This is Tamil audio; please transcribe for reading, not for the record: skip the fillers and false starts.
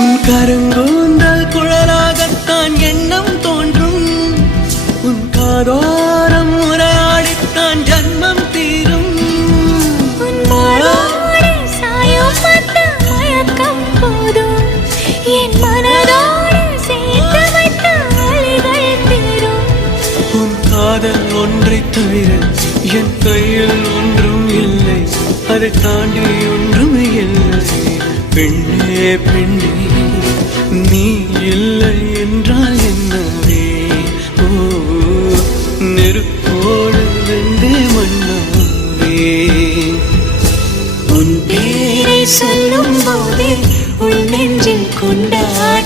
உன் கருங்கூந்தல் குழலாகத்தான் எண்ணம் தோன்றும். உன் காதோரம் உரையாடித்தான் ஜன்மம் தீரும். உன் மாறோடு சாயம் பார்த்த மயக்கம் போதும். என் மனதோடு சேர்த்து வைத்த வழிகள் தீரும். உன் காதல் ஒன்றை தவிர என் கையில் ஒன்றும் இல்லை. அதை தாண்டி ஒன்றும் இல்லை. பெண்ணே பெண்ணே நீ இல்லை என்றால் என்னவே? ஓ நெருப்போடு வெந்தே மண்ணாவே. உன் பேரை சொல்லும் போதே உன் நெஞ்சில் கொண்டாட